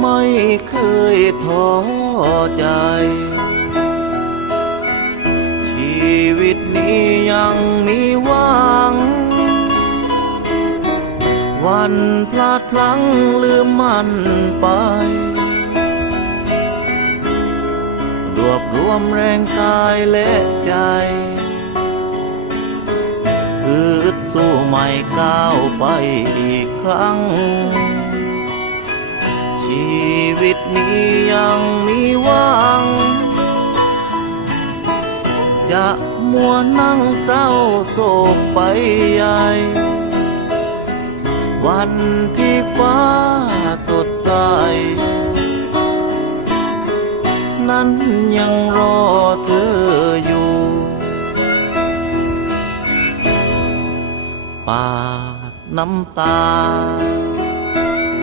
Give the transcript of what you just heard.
ไม่เคยท้อใจชีวิตนี้ยังมีหวังวันพลาดพลั้งลืมมันไปรวบรวมแรงกายและใจฮึดสู้ใหม่ก้าวไปอีกครั้งชีวิตนี้ยังมีหวังจะมัวนั่งเศร้าโศกไปใหญ่วันที่ฟ้าสดใสนั้นยังรอเธออยู่ปาดน้ำตา